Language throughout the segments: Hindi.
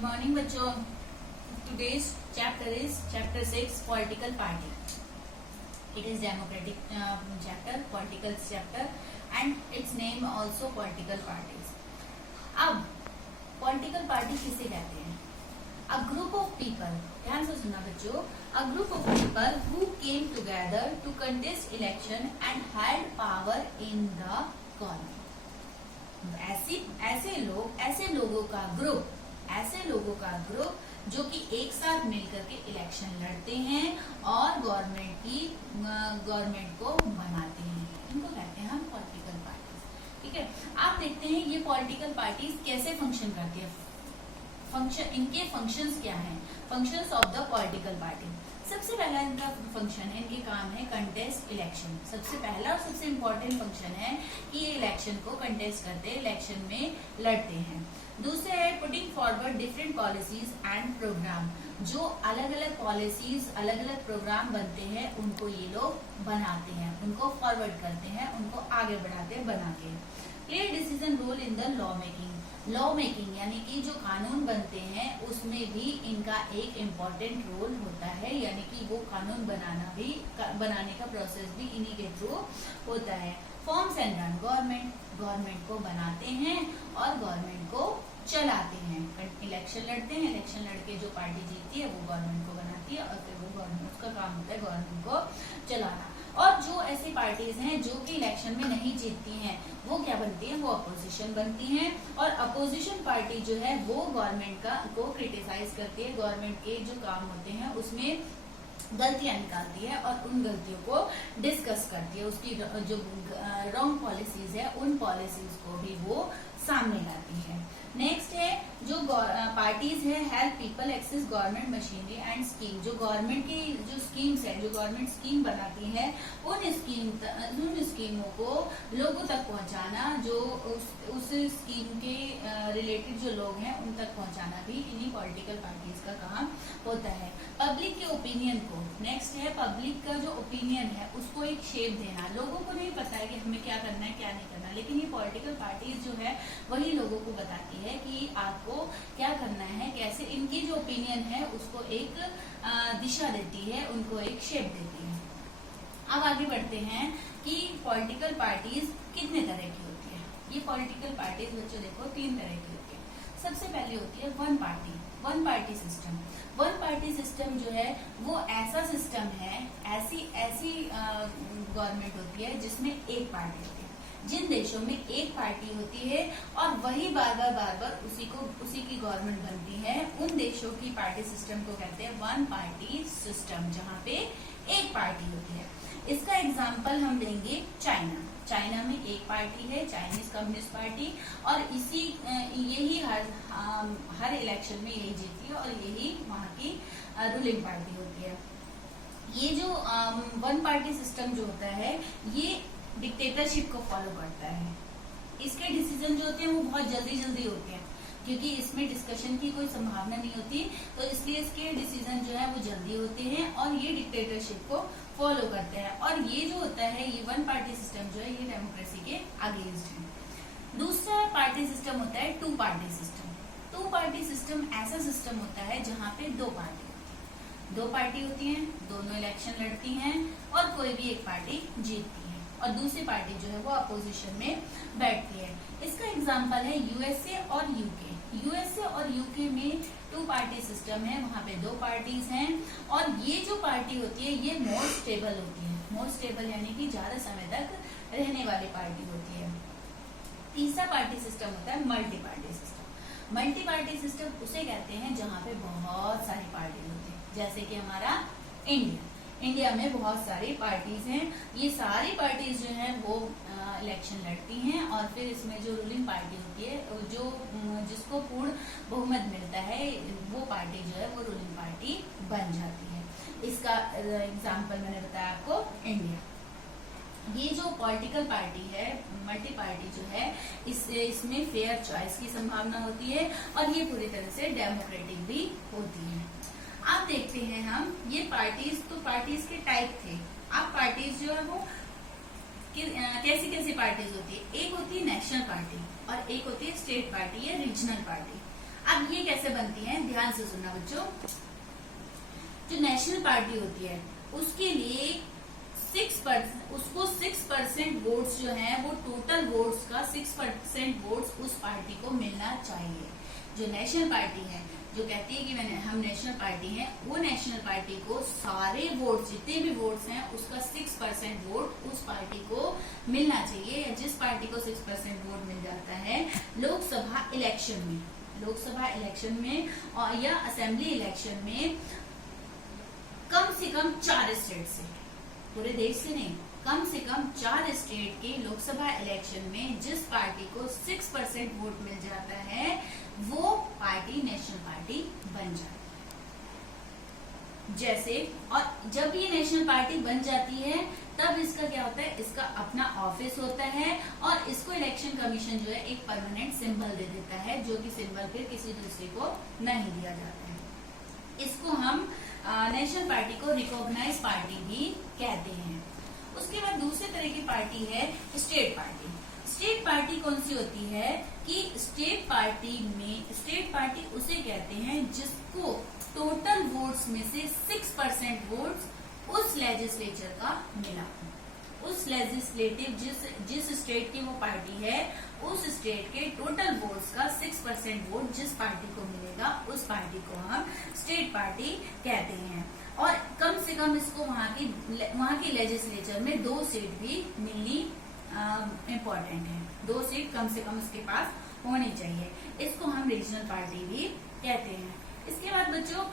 Good morning बच्चों. Today's chapter is chapter 6 political party. It is democratic chapter, political chapter, and its name also political parties. अब political party किसे कहते हैं? A group of people, ध्यान से सुनना बच्चों, a group of people who came together to contest election and had power in the government. ऐसे लोगों का ग्रुप जो कि एक साथ मिलकर के इलेक्शन लड़ते हैं और गवर्नमेंट को बनाते हैं, इनको कहते हैं हम पॉलिटिकल पार्टीज. ठीक है, आप देखते हैं ये पॉलिटिकल पार्टीज कैसे फंक्शन करती है. इनके फंक्शंस क्या हैं? Functions of the political party. सबसे पहला इनका फंक्शन है, इनके काम है कंटेस्ट इलेक्शन. सबसे पहला और सबसे इम्पोर्टेंट फंक्शन है कि ये इलेक्शन को कंटेस्ट करते हैं, इलेक्शन में लड़ते हैं. दूसरे है putting forward different policies and program. जो अलग अलग पॉलिसीज, अलग अलग प्रोग्राम बनते हैं, उनको ये लोग बनाते हैं, उनको फॉरवर्ड करते हैं, उनको आगे बढ़ाते हैं बना के. Play decision role in the law making यानी कि जो कानून बनते हैं उसमें भी इनका एक इम्पोर्टेंट रोल होता है, यानी कि वो कानून बनाने का प्रोसेस भी इन्हीं के थ्रू होता है. फॉर्म्स एंड रन गवर्नमेंट को बनाते हैं और गवर्नमेंट को चलाते हैं. इलेक्शन लड़ते हैं, इलेक्शन लड़के जो पार्टी जीतती है वो गवर्नमेंट को बनाती है और फिर वो गवर्नमेंट, उसका काम होता है गवर्नमेंट को चलाना. और जो ऐसी पार्टीज हैं जो कि इलेक्शन में नहीं जीतती हैं वो क्या बनती है? वो अपोजिशन बनती हैं. और अपोजिशन पार्टी जो है वो गवर्नमेंट को क्रिटिसाइज करती है, गवर्नमेंट के जो काम होते हैं उसमें गलतियां निकालती है और उन गलतियों को डिस्कस करती है. उसकी जो रॉन्ग पॉलिसीज है उन पॉलिसीज को भी वो सामने लाती है. नेक्स्ट है जो पार्टीज है help people access government machinery and scheme. जो गवर्नमेंट की जो स्कीम्स है, जो गवर्नमेंट स्कीम बनाती है, उन स्कीमों को लोगों तक पहुंचाना, जो उस स्कीम के रिलेटेड जो लोग हैं उन तक पहुंचाना भी इन्हीं पॉलिटिकल पार्टीज का काम होता है. पब्लिक के ओपिनियन को, नेक्स्ट है पब्लिक का जो ओपिनियन है उसको एक शेप देना. लोगों को नहीं पता है कि हमें क्या करना है क्या नहीं करना, लेकिन ये पॉलिटिकल पार्टीज जो है वही लोगों को बताती है कि आपको क्या करना है, कैसे. इनकी जो ओपिनियन है उसको एक दिशा देती है, उनको एक शेप देती है. अब आगे बढ़ते हैं कि पॉलिटिकल पार्टीज कितने तरह की होती है. ये पॉलिटिकल पार्टीज बच्चों देखो 3 तरह की होती है. सबसे पहले होती है one party system. One party system जो है वो ऐसा सिस्टम है, ऐसी गवर्नमेंट होती है जिसमें एक पार्टी होती है. जिन देशों में एक पार्टी होती है और वही बार बार उसी की गवर्नमेंट बनती है, उन देशों की पार्टी सिस्टम को कहते हैं वन पार्टी सिस्टम, जहाँ पे एक पार्टी होती है. इसका एग्जाम्पल हम देंगे चाइना में एक पार्टी है, चाइनीज कम्युनिस्ट पार्टी, और यही हर इलेक्शन में यही जीतती है और यही वहाँ की रूलिंग पार्टी होती है. ये जो वन पार्टी सिस्टम जो होता है ये डिक्टेटरशिप को फॉलो करता है. इसके डिसीजन जो होते हैं वो बहुत जल्दी होते हैं क्योंकि इसमें डिस्कशन की कोई संभावना नहीं होती, तो इसलिए इसके डिसीजन जो है वो जल्दी होते हैं और ये डिक्टेटरशिप को फॉलो करते हैं. और ये जो होता है ये वन पार्टी सिस्टम जो है ये डेमोक्रेसी के अगेंस्ट है. दूसरा पार्टी सिस्टम होता है टू पार्टी सिस्टम. ऐसा सिस्टम होता है जहाँ पे दो पार्टी होती हैं, दोनों इलेक्शन लड़ती हैं और कोई भी एक पार्टी जीतती है और दूसरी पार्टी जो है वो अपोजिशन में बैठती है. इसका एग्जांपल है यूएसए और यूके में टू पार्टी सिस्टम है, वहाँ पे 2 पार्टीज हैं और ये जो पार्टी होती है ये मोर स्टेबल होती है. मोर स्टेबल यानी कि ज्यादा समय तक रहने वाली पार्टी होती है. तीसरा पार्टी सिस्टम होता है मल्टी पार्टी सिस्टम उसे कहते हैं जहाँ पे बहुत सारी पार्टी होती है, जैसे कि हमारा इंडिया में बहुत सारी पार्टीज हैं. ये सारी पार्टीज जो हैं वो इलेक्शन लड़ती हैं और फिर इसमें जो रूलिंग पार्टी होती है, जिसको पूर्ण बहुमत मिलता है, वो पार्टी जो है वो रूलिंग पार्टी बन जाती है. इसका एग्जांपल मैंने बताया आपको इंडिया. ये जो पॉलिटिकल पार्टी है, मल्टी पार्टी जो है, इसमें फेयर चॉइस की संभावना होती है और ये पूरी तरह से डेमोक्रेटिक भी होती है. आप देखते हैं हम ये पार्टीज के टाइप थे. अब पार्टीज जो है वो कैसी पार्टीज होती है. एक होती है नेशनल पार्टी और एक होती है स्टेट पार्टी या रीजनल पार्टी. अब ये कैसे बनती है, ध्यान से सुनना बच्चों। जो नेशनल पार्टी होती है उसके लिए 6% वोट्स जो है वो टोटल वोट्स का 6% वोट्स उस पार्टी को मिलना चाहिए। जो नेशनल पार्टी है जो कहती है कि हम नेशनल पार्टी हैं, वो नेशनल पार्टी को सारे वोट जितने भी वोट्स हैं उसका 6% वोट उस पार्टी को मिलना चाहिए। या जिस पार्टी को 6% वोट मिल जाता है लोकसभा इलेक्शन में और या असेंबली इलेक्शन में कम से कम 4 स्टेट से, पूरे देश से नहीं, कम से कम 4 स्टेट के लोकसभा इलेक्शन में जिस पार्टी को 6% वोट मिल जाता है वो पार्टी नेशनल पार्टी बन जाती है। जैसे, और जब ये नेशनल पार्टी बन जाती है तब इसका क्या होता है, इसका अपना ऑफिस होता है और इसको इलेक्शन कमीशन जो है एक परमानेंट सिंबल दे देता है, जो कि सिंबल फिर किसी दूसरे को नहीं दिया जाता है। इसको हम नेशनल पार्टी को रिकॉग्नाइज पार्टी भी कहते हैं। उसके बाद दूसरे तरह की पार्टी है स्टेट पार्टी। स्टेट पार्टी कौन सी होती है कि स्टेट पार्टी उसे कहते हैं जिसको टोटल वोट्स में से 6% वोट्स उस लेजिस्लेचर का मिला। उस लेजिस्लेटिव जिस स्टेट की वो पार्टी है उस स्टेट के टोटल वोट्स का 6% वोट जिस पार्टी को मिलेगा उस पार्टी को हम स्टेट पार्टी कहते हैं। और कम से कम इसको वहाँ की लेजिस्लेचर में 2 सीट भी मिलनी इम्पोर्टेंट है। 2 सीट कम से कम इसके पास होनी चाहिए। इसको हम रीजनल पार्टी भी कहते हैं। इसके बाद बच्चों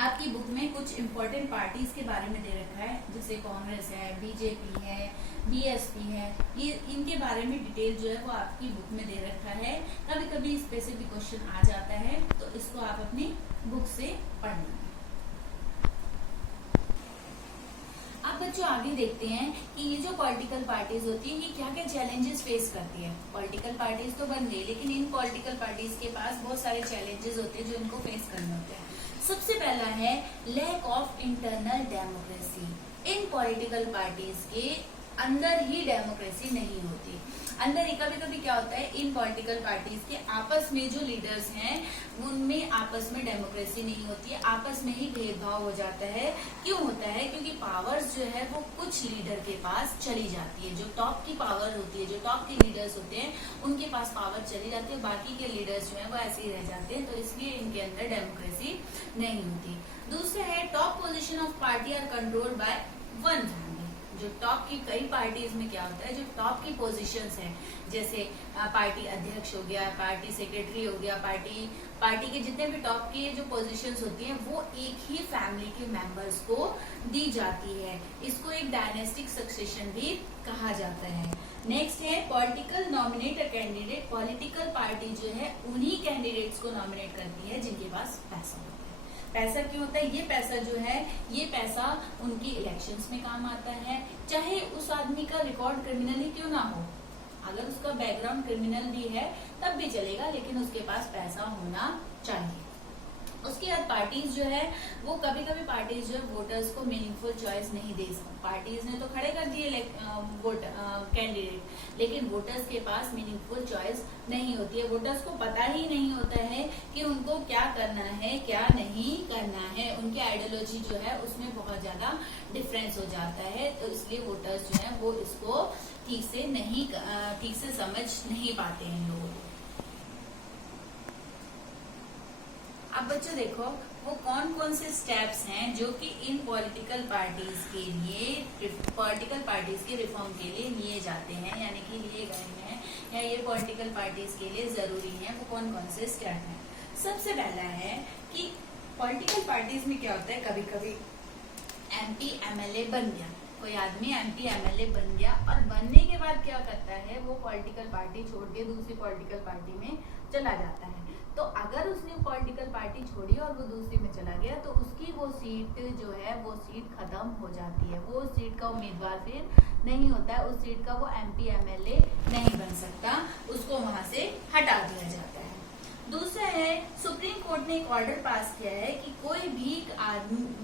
आपकी बुक में कुछ इम्पोर्टेंट पार्टीज के बारे में दे रखा है, जैसे कांग्रेस है, बीजेपी है, बीएसपी है। ये इनके बारे में डिटेल जो है वो आपकी बुक में दे रखा है। कभी कभी स्पेसिफिक क्वेश्चन आ जाता है तो इसको आप अपनी बुक से पढ़ लेंगे। अब बच्चों आगे देखते हैं कि ये जो पॉलिटिकल पार्टीज होती है ये क्या क्या चैलेंजेस फेस करती है। पॉलिटिकल पार्टीज तो बन गई लेकिन इन पॉलिटिकल पार्टीज के पास बहुत सारे चैलेंजेस होते हैं जो इनको फेस करने होते हैं। सबसे पहला है लैक ऑफ इंटरनल डेमोक्रेसी। इन पॉलिटिकल पार्टीज के अंदर ही डेमोक्रेसी नहीं होती। अंदर ही कभी कभी क्या होता है, इन पॉलिटिकल पार्टीज के आपस में जो लीडर्स हैं उनमें आपस में डेमोक्रेसी नहीं होती है, आपस में ही भेदभाव हो जाता है। क्यों होता है? क्योंकि पावर्स जो है वो कुछ लीडर के पास चली जाती है। जो टॉप की पावर होती है, जो टॉप के लीडर्स होते हैं उनके पास पावर चली जाती है, बाकी के लीडर्स जो है वो ऐसे ही रह जाते हैं। तो इसलिए इनके अंदर डेमोक्रेसी नहीं होती। दूसरा है top position of party are controlled by one family. जो टॉप की कई पार्टीज में क्या होता है, जो टॉप की पोजीशंस हैं जैसे पार्टी अध्यक्ष हो गया, पार्टी सेक्रेटरी हो गया, पार्टी के जितने भी टॉप की जो पोजीशंस होती हैं वो एक ही फैमिली के मेंबर्स को दी जाती है। इसको एक डायनेस्टिक सक्सेशन भी कहा जाता है। नेक्स्ट है political nominate a candidate. Political party जो है उन्हीं कैंडिडेट्स को नॉमिनेट करती है जिनके पास पैसा होता है। पैसा क्यों होता है? ये पैसा जो है ये पैसा उनकी इलेक्शंस में काम आता है। चाहे उस आदमी का रिकॉर्ड क्रिमिनली क्यों ना हो, अगर उसका बैकग्राउंड क्रिमिनल भी है तब भी चलेगा, लेकिन उसके पास पैसा होना चाहिए। उसके बाद पार्टीज जो है वो कभी कभी पार्टीज जो है वोटर्स को मीनिंगफुल चॉइस नहीं दे सकती। पार्टीज ने तो खड़े कर दिए कैंडिडेट, लेकिन वोटर्स के पास मीनिंगफुल चॉइस नहीं होती है। वोटर्स को पता ही नहीं होता है कि उनको क्या करना है क्या नहीं करना है। उनकी आइडियोलॉजी जो है उसमें बहुत ज्यादा डिफरेंस हो जाता है। तो इसलिए वोटर्स जो है वो इसको ठीक से समझ नहीं पाते हैं लोगों को। अब बच्चों देखो वो कौन कौन से स्टेप्स हैं जो कि इन पॉलिटिकल पार्टीज के रिफॉर्म के लिए लिए जाते हैं, यानी कि लिए गए हैं या ये पॉलिटिकल पार्टीज के लिए जरूरी हैं। वो कौन कौन से स्टेप हैं? सबसे पहला है कि पॉलिटिकल पार्टीज में क्या होता है, कभी कभी एमपी एमएलए बन गया, कोई आदमी एमपी एमएलए बन गया और बनने के बाद क्या करता है वो पॉलिटिकल पार्टी छोड़ के दूसरी पॉलिटिकल पार्टी में चला जाता है। तो अगर उसने पॉलिटिकल पार्टी छोड़ी और वो दूसरी में चला गया तो उसकी वो सीट जो है वो सीट खत्म हो जाती है। वो सीट का उम्मीदवार फिर नहीं होता है, उस सीट का वो एमपी एमएलए नहीं बन सकता, उसको वहां से हटा दिया जाता है। दूसरा है सुप्रीम कोर्ट ने एक ऑर्डर पास किया है कि कोई भी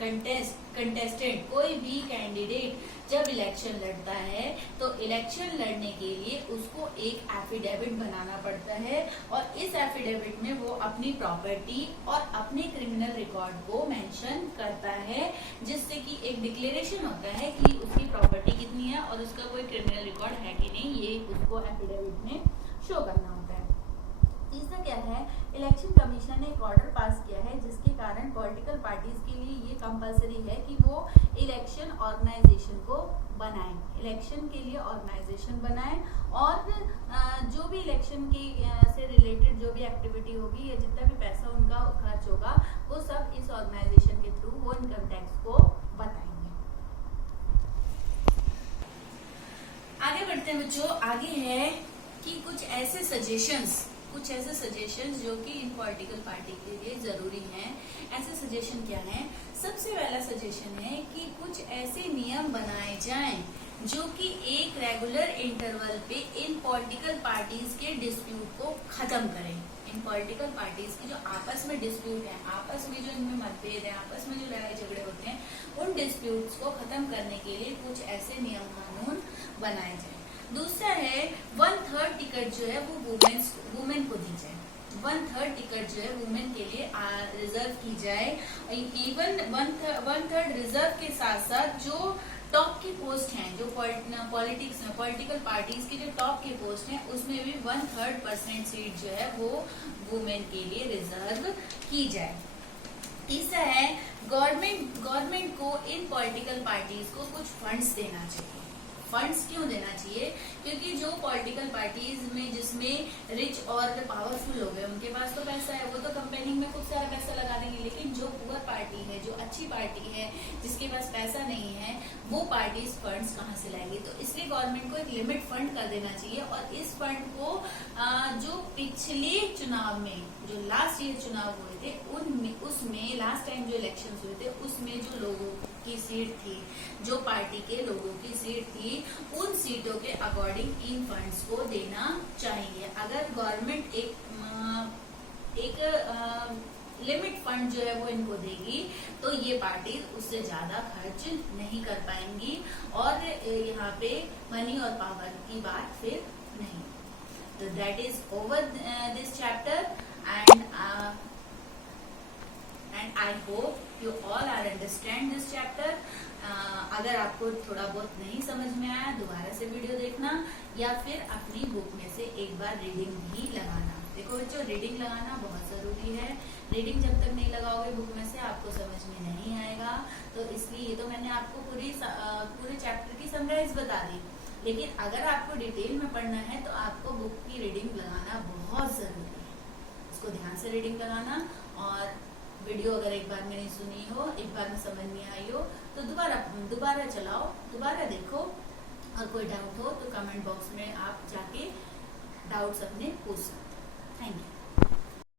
कंटेस्टेंट, कोई भी कैंडिडेट जब इलेक्शन लड़ता है तो इलेक्शन लड़ने के लिए उसको एक एफिडेविट बनाना पड़ता है, और इस एफिडेविट में वो अपनी प्रॉपर्टी और अपने क्रिमिनल रिकॉर्ड को मेंशन करता है, जिससे कि एक डिक्लेरेशन होता है कि उसकी प्रॉपर्टी कितनी है और उसका कोई क्रिमिनल रिकॉर्ड है कि नहीं, ये उसको एफिडेविट में शो करना होता है। तीसरा क्या है, इलेक्शन कमीशन ने एक ऑर्डर पास किया है जिसके कारण पॉलिटिकल पार्टीज के लिए ये कंपलसरी है कि वो इलेक्शन ऑर्गेनाइजेशन को बनाएं, इलेक्शन के लिए ऑर्गेनाइजेशन बनाएं, और जो भी इलेक्शन के से रिलेटेड जो भी एक्टिविटी होगी या जितना भी पैसा उनका खर्च होगा वो सब इस ऑर्गेनाइजेशन के थ्रू वो इनकम टैक्स को बताएंगे। आगे बढ़ते हैं बच्चों, आगे है कि कुछ ऐसे सजेशंस जो कि इन पॉलिटिकल पार्टी के लिए जरूरी हैं। ऐसे सजेशन क्या हैं? सबसे पहला सजेशन है कि कुछ ऐसे नियम बनाए जाएं जो कि एक रेगुलर इंटरवल पे इन पॉलिटिकल पार्टीज के डिस्प्यूट को खत्म करें। इन पॉलिटिकल पार्टीज की जो आपस में डिस्प्यूट है, आपस में जो इनमें मतभेद है, आपस में जो लड़ाई झगड़े होते हैं, उन डिस्प्यूट्स को खत्म करने के लिए कुछ ऐसे नियम कानून बनाए जाए। दूसरा है 1/3 टिकट जो है वो वुमेन को दी जाए। 1/3 टिकट जो है वुमेन के लिए रिजर्व की जाए। इवन 1/3 रिजर्व के साथ साथ जो टॉप की पोस्ट हैं, जो पॉलिटिकल पार्टीज की जो टॉप की पोस्ट हैं, उसमें भी 1/3% सीट जो है वो वुमेन के लिए रिजर्व की जाए। तीसरा है गवर्नमेंट को इन पॉलिटिकल पार्टीज को कुछ फंड्स देना चाहिए। फंड्स क्यों देना चाहिए? क्योंकि जो पॉलिटिकल पार्टीज में जिसमें रिच और पावरफुल लोग हैं, उनके पास तो पैसा है, वो तो कैंपेनिंग में खूब सारा पैसा लगा देंगे, लेकिन जो पुअर पार्टी है, जो अच्छी पार्टी है, जिसके पास पैसा नहीं है, वो पार्टीज फंड्स कहाँ से लाएगी? तो इसलिए गवर्नमेंट को एक लिमिट फंड कर देना चाहिए, और इस फंड को जो पिछले चुनाव में, जो लास्ट ईयर चुनाव हुए थे, उसमें लास्ट टाइम जो इलेक्शन हुए थे, उसमें जो लोगों की सीट थी, जो पार्टी के लोगों की सीट थी, उन सीटों के अकॉर्डिंग इन फंड्स को देना चाहिए। अगर गवर्नमेंट एक लिमिट फंड जो है वो इनको देगी तो ये पार्टी उससे ज्यादा खर्च नहीं कर पाएंगी, और यहाँ पे मनी और पावर की बात फिर नहीं। तो that is over this chapter, and I hope you all are understand this chapter. अगर आपको थोड़ा बहुत नहीं समझ में आया, दोबारा से वीडियो देखना, या फिर अपनी बुक में से एक बार रीडिंग भी लगाना। देखो बच्चों, रीडिंग लगाना बहुत जरूरी है। रीडिंग जब तक नहीं लगाओगे बुक में से, आपको समझ में नहीं आएगा। तो इसलिए ये तो मैंने आपको पूरे चैप्टर की समराइज बता दी, लेकिन अगर आपको डिटेल में पढ़ना है तो आपको बुक की रीडिंग लगाना बहुत जरूरी है। इसको ध्यान से रीडिंग लगाना, और वीडियो अगर एक बार में नहीं सुनी हो, एक बार में समझ नहीं आई हो, तो दोबारा चलाओ, दोबारा देखो, और कोई डाउट हो तो कमेंट बॉक्स में आप जाके डाउट्स अपने पूछ सकते हैं। Thank you.